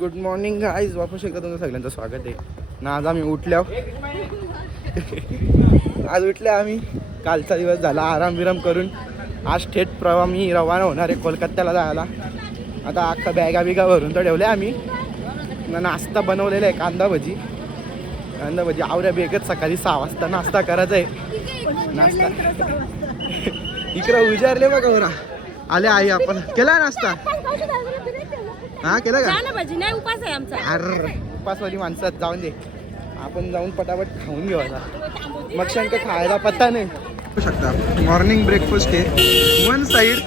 Good morning guys, वापस एकदा तुमचं सगळ्यांचं स्वागत आहे ना. आज आम्ही आज उठल्या आम्ही. कालचा दिवस झाला आराम विराम करून आज थेट मी रवाना होणार आहे कोलकात्याला जायला. आता अख्खा बॅगा बिगा भरून तर ठेवल्या आम्ही. नाश्ता बनवलेला आहे कांदा भजी आवऱ्या बेगत सकाळी 6 वाजता नाश्ता करायचा आहे. नाश्ता इकडं उजारले बघा बरा आले आई. आपण केला नाश्ता? हा केला का? अरे उपासवाली माणसात जाऊन दे, आपण जाऊन पटापट खाऊन घेऊ आता. मग शंक खायला पत्ता नाही शकता. मॉर्निंग ब्रेकफास्ट आहे वन साईड.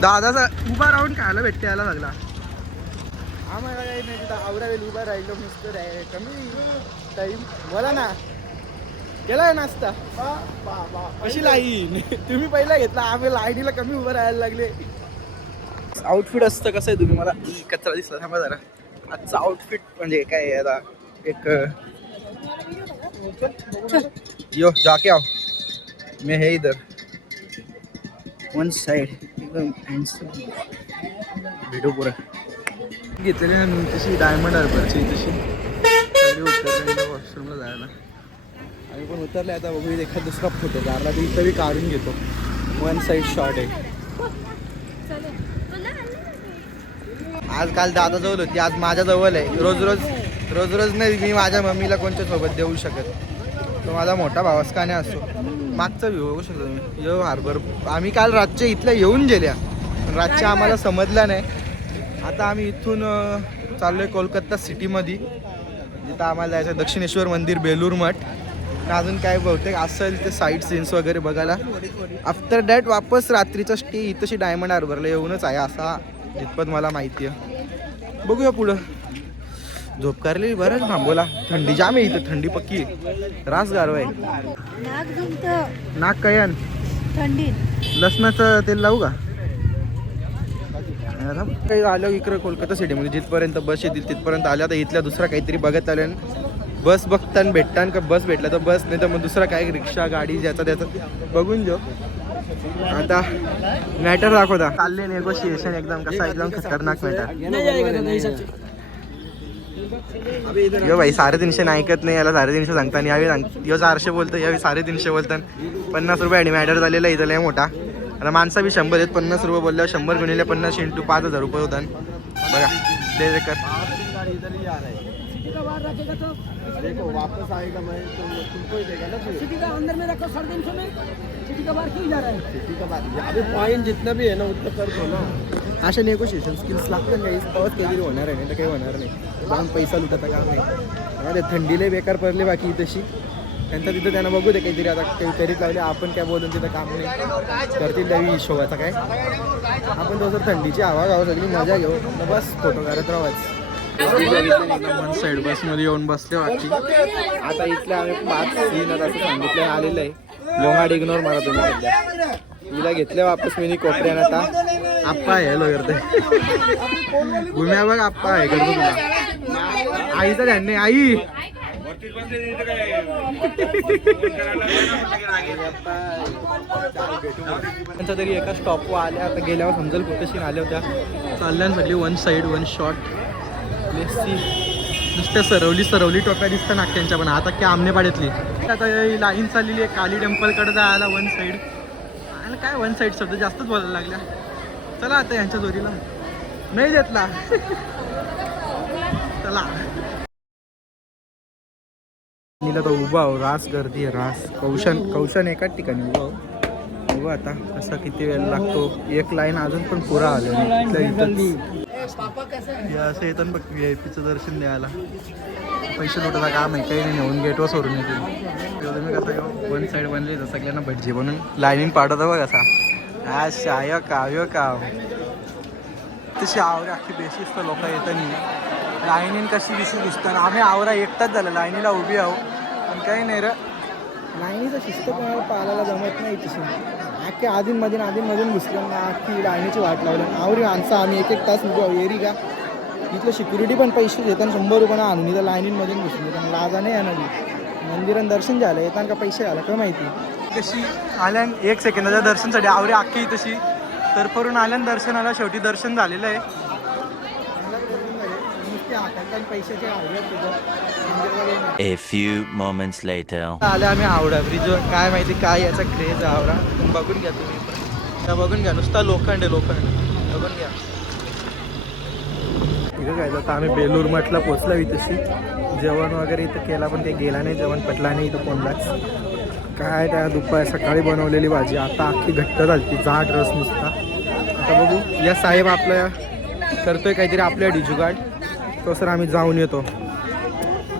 दादाचा उभा राहून खायला भेटते यायला लागला. आम्हाला काही नाही तिथं आवरा वेळ उभा राहिलो मस्त कमी टाईम. बोला ना, केला नाश्ता? कशी लाईन तुम्ही पहिला घेतला, आम्ही लाईनीला कमी उभं राहायला लागले. आउटफिट असतं कसं आहे, तुम्ही मला कचरा दिसला थांबा जरा. आजचं आउटफिट म्हणजे काय आता एक यो जाके आओ मैं है इधर वन साइड एकदम हँडसम भेटू पुरा घेतलेली ना मी तशी डायमंड हार्बरची तशी उतरले वॉशरूमला जायला. आम्ही पण उतरले आता. बघू एखादा दुसरा फोटो गारला तर इथं बी काढून घेतो. वन साईड शॉट आहे. आज काल दादा जवळ होती, आज माझ्या जवळ आहे. रोज रोज नाही मी माझ्या मम्मीला कोणत्या सोबत देऊ शकत. तो माझा मोठा भावास का नाही असतो. मागचा व्ह्यू बघू शकतो तुम्ही. यो हार्बर आम्ही काल रातच्या इथल्या येऊन गेल्या, पण रातच्या आम्हाला समजला नाही. आता आम्ही इथून चाललो आहे कोलकाता सिटीमध्ये, जिथं आम्हाला जायचं आहे दक्षिणेश्वर मंदिर, बेलूर मठ, अजून काय बहुतेक असेल ते साईट सीन्स वगैरे बघायला. आफ्टर दॅट वापस रात्रीचा स्टे इथंशी डायमंड हार्बरला येऊनच आहे असा जितपत मला माहिती आहे. बघूया पुढं. झोप काढली बरं थांबवला. थंडी जाम आहे इथं, थंडी पक्की आहे. रास गारवा आहे. नाक कयान थंडी. लसणाचं तेल लावू का? काही आलं इकडं कोलकाता सिटीमध्ये, जिथपर्यंत बस येतील तिथपर्यंत आल्या. तर इथल्या दुसरा काहीतरी बघत आलं. बस बघताना भेटताना का बस भेटला तर बस, नाही तर मग दुसरा काय रिक्षा गाडी ज्याचा त्याचं बघून घेऊ. आता मॅटर दाखवता चालले नेगोशिएशन एकदम कसा एकदम खतरनाक मॅटर. यो भाई 350 ऐकत नाही, याला 350 सांगता आणि यावेळी यो 400 बोलतं, यावेळी 350 बोलतात. 50 रुपये आणि मॅटर झालेला इथं लय मोठा. आता माणसा बी 100 आहेत. 50 रुपये बोलल्यावर 100 गुणिले 50 इंटू 5000 रुपये होतात. बघा दे कर. देखो वापस आएगा मैं तो तुमको ही देगा ना. सिटी का अंदर में रखो 350 में. सिटी का बाहर क्यों जा रहा है? सिटी का बाहर अबे पॉइंट जितना भी है ना उतना कर दो ना. अशा नेगोशिएशन स्किल्स लागतात काही. पावत काहीतरी होणार आहे, नाही तर काही होणार नाही. जाऊन पैसा लुटायचा काम नाही. थंडीला बेकार पडले बाकी तशी त्यांचा तिथं त्यांना बघू दे काहीतरी. आता काही करीत लावले, आपण काय बोलून तिथं काम नाही करतील त्यावेळी हिशोबाचा काय. आपण तसं थंडीची हवा गाव सगळी मजा घेऊ. बस फोटो काढत राहाच. वन साईड बसमध्ये येऊन बसले वाटते. आता इथले आम्ही 5 सीन असं सांगितलं आलेलं आहे. लोंगाड इग्नोर मारा तुम्ही. सध्या तिला घेतल्या वापस मी कोपऱ्यानं. आता आप्पा आहे हॅलो करते गुम्या बघ. आप्पा आहे करतो तुला. आईचा ध्यान नाही. आई त्यांचा तरी एका स्टॉपवर आल्या. आता गेल्यावर समजेल कुठेशी आल्या होत्या. चालल्यांसाठी वन साईड वन शॉट. नुसत्या सरवली टोप्या दिसतात नाट्यांच्या, पण आता काय आमनेपाड्यातली. आता लाईन चाललेली आहे काली टेम्पलकडे जायला वन साईड. आणि काय वन साईड शब्द जास्तच बोलायला लागल्या. चला आता यांच्या जोरीला नाही देतला. चला नीला तो उभा हो. रास गर्दी आहे रास. कौशन एकाच ठिकाणी उभा हो. उभा आता कसा किती वेळ लागतो. एक लाईन अजून पण पुरा आलं नाही. असं येतात बघ VIP दर्शन द्यायला. पैसे लुटायला काम आहे काही नाही. नेऊन गेटवर सोडून येते. तुम्ही कसं वन साईड बनले तर सगळ्यांना भटजी बनून लाईनिंग पाठवता बघ कसा. हा शाय काव्य काव तशी आवरा अख्खी बेशिस्त तर लोक येतं नाही. लाईनीन कशी दिसतात. आम्ही आवरा एकटाच झालं लाईनीला उभी आहो, पण काही नाही रे. लाईनीचं शिस्त कोणाला पाळायला जमत नाही तशी. अख्खे आधीमधून घुसलं ना. अख्खी लाईनीची वाट लावलं आवरी माणसं. आम्ही एक तास उभं आहो. एरी का इथलं सिक्युरिटी पण पैसे देतात 100 रुपये आणून. इथं लाईनीमधून घुसून देतात. लाजा नाही येणार. मंदिरात दर्शन झालं येताना का पैसे झाला काय माहिती. कशी आल्या 1 सेकंदाच्या दर्शनसाठी आवरी अख्खी तशी तरफरून आल्यानं दर्शनाला. शेवटी दर्शन झालेलं आहे. गोष्टी हातात आणि पैशाचे आवडत तुझं. A few moments later. आले आम्ही आवडा ब्रिजवर. काय माहिती काय याचा क्रेज आवडा, बघून घ्या तुम्ही पण. त्या बघून घ्या, नुसता लोखंड आहे, लोखंड बघून घ्या. इथं काय आता आम्ही बेलूर मठला पोचलो. इथेशी जेवण वगैरे इथं केला पण काही गेला नाही, जेवण पटला नाही इथं कोणलाच. काय त्या दुपार सकाळी बनवलेली भाजी आता अख्खी घट्ट झाली, जाड रस नुसता. आता बघू या साहेब आपल्या करतोय काहीतरी आपल्या डिजुगाड, तो सर आम्ही जाऊन येतो.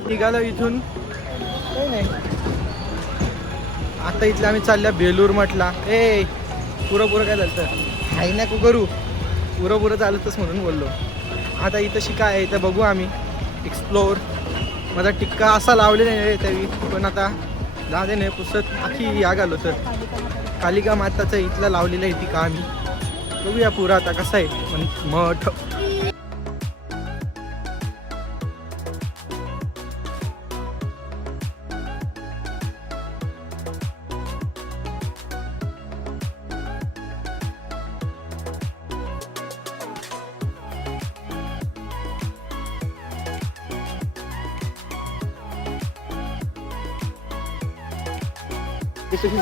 निघालो इथून काही नाही. आता इथलं आम्ही चालल्या बेलूर मठला. ए पुरं काय झालं हाय ना करू, पुरं चालतच म्हणून बोललो. आता इथं काय आहे इथं बघू आम्ही एक्सप्लोअर. माझा टिक्का असा लावलेला नाही त्यावेळी, पण आता दादे नाही पुसत आखी या घालो तर कालिका माताचं इथलं लावलेलं आहे टिक्का आम्ही. बघूया पुरा आता कसं आहे मठ.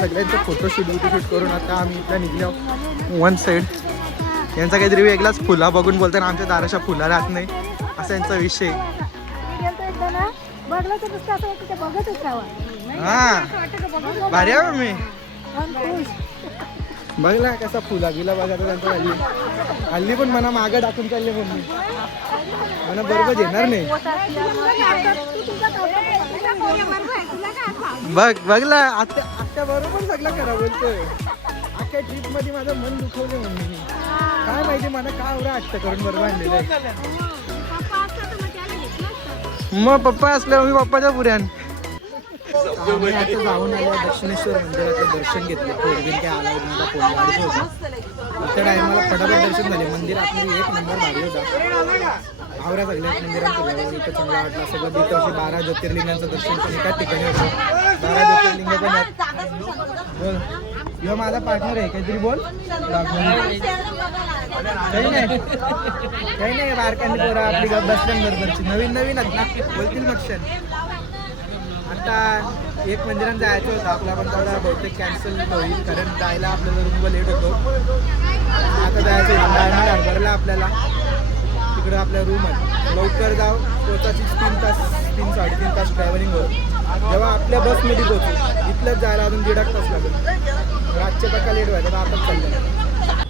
सगळ्यांचा फोटोशूट करून आता आम्ही इथला निघलो वन साईड. यांचा काहीतरी वेगळाच फुला बघून बोलताना आमच्या दाराच्या फुला राहत नाही असा यांचा विषय. हा भारी आहे मी बघला कसा फुला गिला बघा त्यांचा. हल्ली पण मना मागं टाकून चालले मम्मी, मला बरोबर येणार नाही. बघला आता बरोबर सगळं करा बोलतोय. अख्ख्या ट्रिप मध्ये माझं मन दुखवलं मम्मीने. काय माहिती मला काय एवढं आट्ट करून बरोबर आणलेलं आहे. मग पप्पा असल्यावर मी पप्पाच्या पुऱ्यान. आम्ही आता जाऊन आलो दक्षिणेश्वर मंदिराचं दर्शन घेतलं. फोरवील काय आला माझा फोन वाढत होता त्या टायमाला, फटाफट दर्शन झाले. मंदिर आपली एक नंबर भारी होता. आवऱ्या सगळ्या मंदिरात इथं चांगला वाटला. सगळं तिथं असे 12 ज्योतिर्लिंगांचं दर्शन पण एकाच ठिकाणी होतं. 12 ज्योतिर्लिंग पण आहेत. बोल ह्यो माझा पार्टनर आहे, काहीतरी बोल. काही नाही बारकांनी पोरं आपली बसल्याबरोबरची नवीन आहेत ना, बोलतील मग क्षण. आता एक मंदिरात जायचं होतं आपला, पण तेवढा बहुतेक कॅन्सल होईल कारण जायला आपल्याला रूमवर लेट होतो. आता जायचं टायमिंग हरभरला आपल्याला. तिकडं आपल्या रूम आहे, लवकर जाऊ. स्वतःची 3-3.5 तास ट्रॅव्हलिंग होत. जेव्हा आपल्या बसमध्ये पोहोचू इथलंच जायला अजून 1.5 तास लागेल. रातच्या पक्का लेट व्हायचं तर आताच चाललं.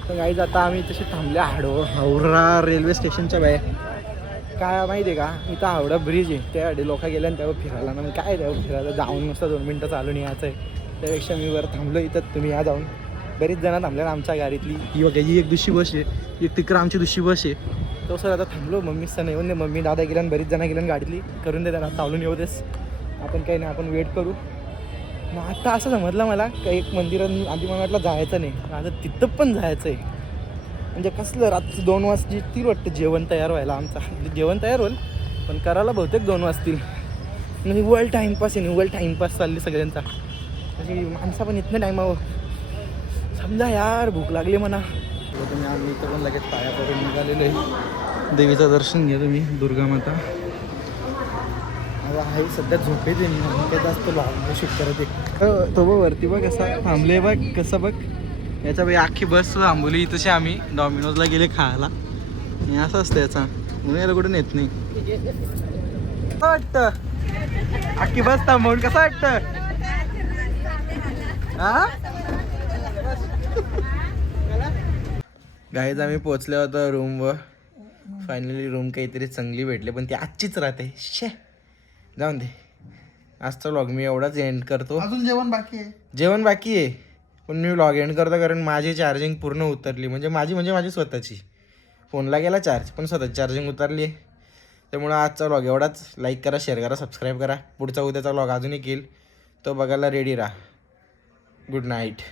तर गाईज आता आम्ही तसे थांबले हावडा रेल्वे स्टेशनच्या बाहेर. काय माहिती आहे का, इथं हावडा ब्रिज आहे, त्यासाठी लोक गेल्या आणि त्यावर फिरायला ना. मग काय त्यावर फिरायला जाऊन नुसतं 2 मिनटं चालून यायचं आहे. त्यापेक्षा मी बरं थांबलो इथं, तुम्ही या जाऊन. बरीच जण थांबल्या आमच्या गाडीतली. ही बघा ही एक दुसरी बस आहे, एक तिकडं आमची दुसरी बस आहे. तो सर आता थांबलो. मम्मीचं येऊन दे, मम्मी दादा गेल्या आणि बरीच जण गेल्या गाडीतली. करून दे त्यांना चालून येऊ देस. आपण काही नाही, आपण वेट करू. मग आता असं समजलं मला का एक मंदिरात आधी मला वाटलं जायचं नाही, आता तिथं पण जायचं आहे. म्हणजे कसलं रात्री 2 वाजता ती वाटतं जेवण तयार व्हायला. आमचा जेवण तयार होईल पण करायला बहुतेक 2 वाजतील. निव्वळ टाईमपास आहे, निव्वळ टाईमपास चालली सगळ्यांचा. म्हणजे माणसा पण इथनं टाईमावर समजा यार भूक लागली म्हणा. तुम्ही आम्ही इथं पण लगेच पाया पडून निघालेलो आहे. देवीचं दर्शन घ्या तुम्ही, दुर्गा माता आहे सध्या झोपेत आहे. मी काय जास्त लॉंग शूट करत आहे. तो बघ वरती बघ कसा थांबले, बघ कसं बघ. याच्या बाई अख्खी बस थांबवली. तशी आम्ही डॉमिनोजला गेले खायला. हे असं असतं याचा, म्हणून याला कुठून येत नाही. कसं वाटतं अख्खी बस थांबवून, कसं वाटतं? हा गाईज आम्ही पोचलो होतो रूमवर. फायनली रूम काहीतरी चांगली भेटली, पण ती आजचीच राहते. शे जाऊन दे. आजचा व्लॉग मी एवढाच एंड करतो. अजून जेवण बाकी आहे पण मी व्लॉग एंड करतो कारण माझी चार्जिंग पूर्ण उतरली. म्हणजे माझी स्वतःची. फोनला गेला चार्ज पण स्वतःची चार्जिंग उतरली आहे. त्यामुळं आजचा व्लॉग एवढाच. लाईक करा, शेअर करा, सबस्क्राईब करा. पुढचा उद्याचा व्लॉग अजून एक येईल, तो बघायला रेडी राहा. Good night.